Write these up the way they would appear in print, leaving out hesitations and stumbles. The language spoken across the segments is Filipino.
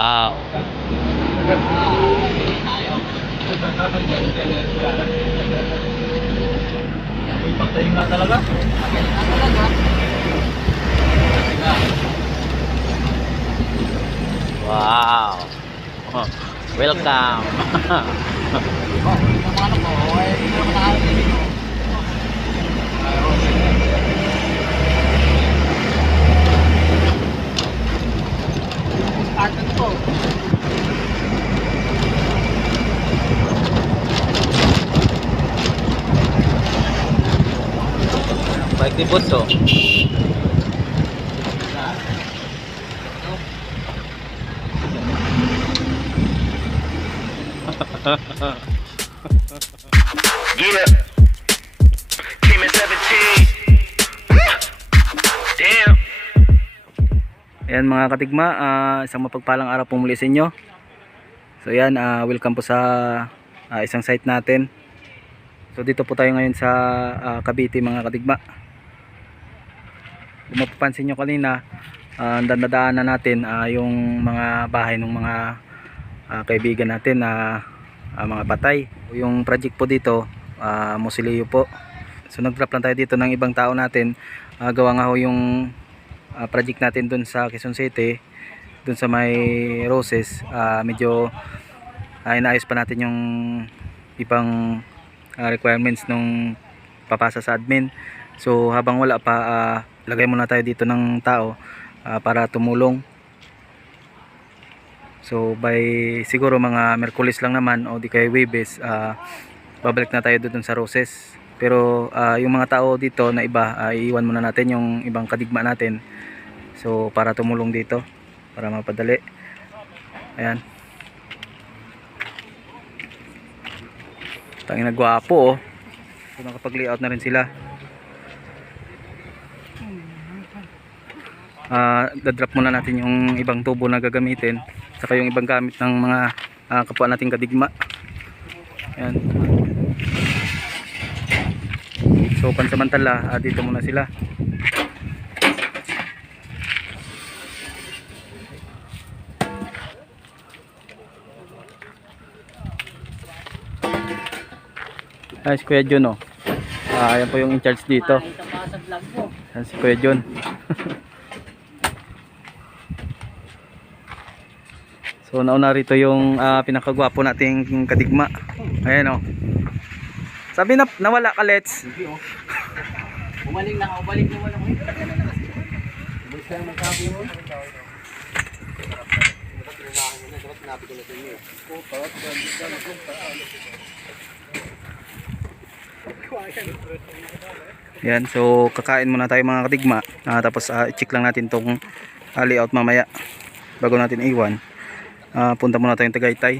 Wow. Patay nga talaga. Wow. Oh, welcome. Baik di Bunso. Yeah. Team at 17. Damn. Ayan mga katigma, isang mapagpalang araw po muli sa inyo. So ayan, welcome po sa isang site natin. So dito po tayo ngayon sa Cavite mga katigma. Kung mapapansin nyo kanina, nadaanan natin yung mga bahay ng mga kaibigan natin na mga patay. Yung project po dito, Musileo po. So nag-drop lang tayo dito ng ibang tao natin. Gawa nga ho yung project natin dun sa Quezon City, dun sa may Roses. Medyo inaayos pa natin yung ibang requirements nung papasa sa admin. So habang wala pa, lagay muna tayo dito ng tao para tumulong. So by siguro mga Merkulis lang naman o di kaya Webes, babalik na tayo doon sa Roses. Pero yung mga tao dito na iba, iiwan muna natin yung ibang kadigma natin. So para tumulong dito, para mapadali. Ayan. Tanging nagwapo oh. So nakapag-layout na rin sila. Dadrop muna natin yung ibang tubo na gagamitin, saka yung ibang gamit ng mga kapwa nating kadigma. Ayan. So pansamantala, dito muna sila. Ay, si Kuya Jun oh. Ayan po yung in charge dito. Ayan si Kuya Jun. So nauna rito yung pinakagwapo nating kadigma. Ayan oh. Sabi na nawala ka, Let's. Umaling na, ubalik na wala mo. Yan, so kakain muna tayo mga kadigma. Tapos i-check lang natin tong layout mamaya bago natin iwan. Punta muna tayong Tagaytay.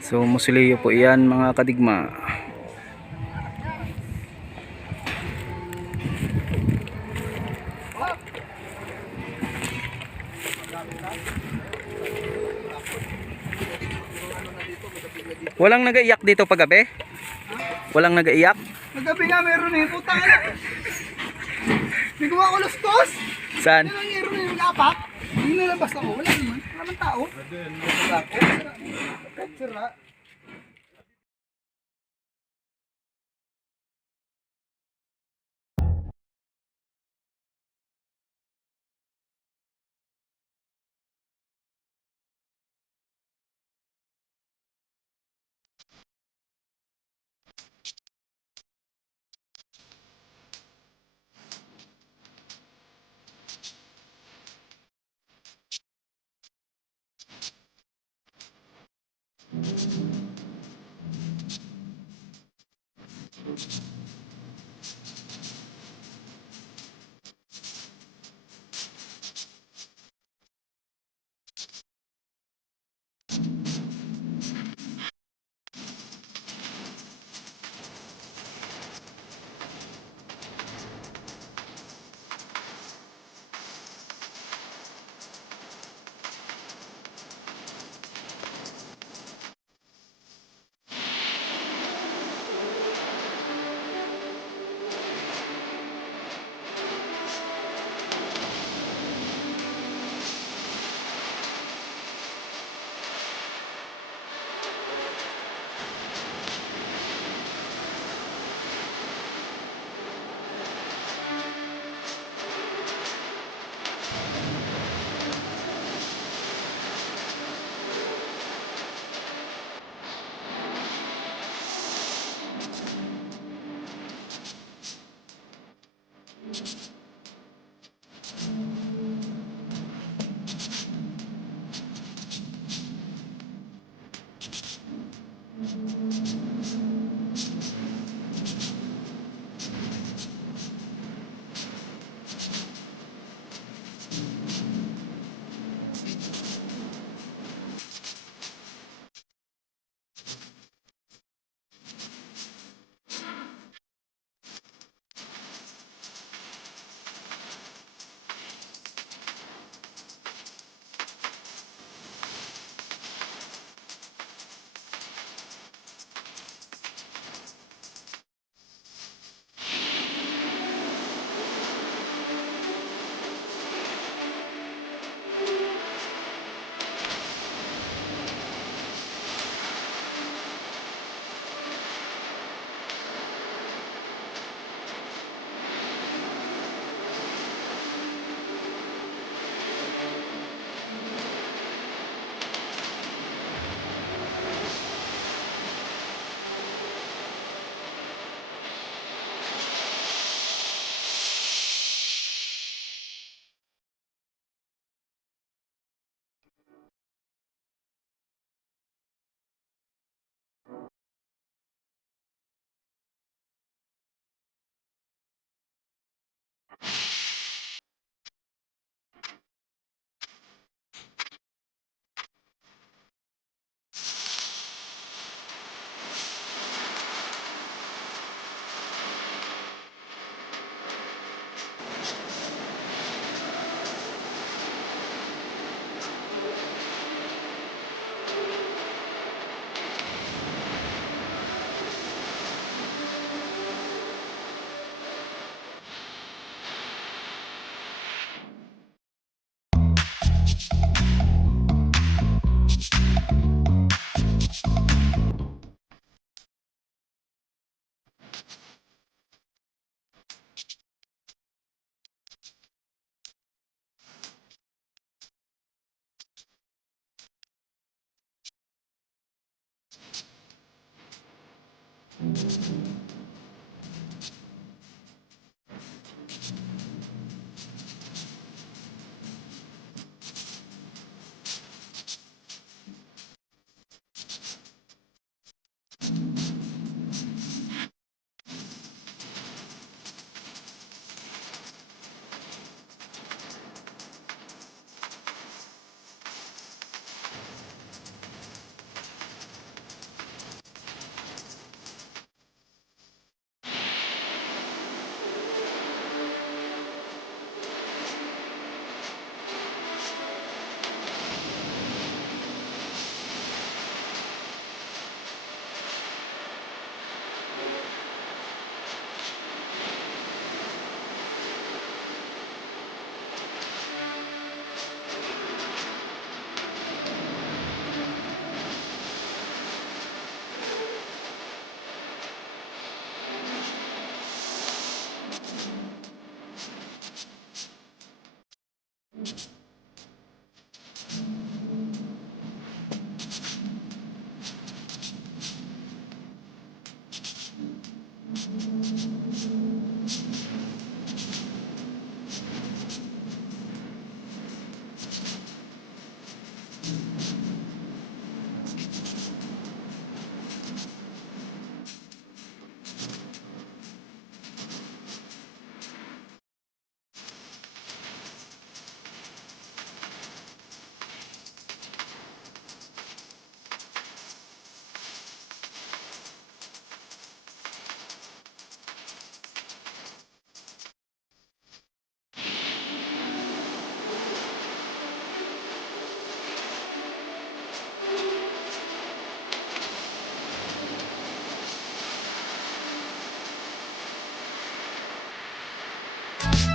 So Musileo po iyan mga kadigma. Walang nagaiyak dito paggabi? Walang nagaiyak? Nagabi nga meron eh, putang ina. Hindi ko ako lustos. Saan? Yan ang meron eh, yung lapak. Hindi nalabas ako, wala naman. Wala naman tao. Sira.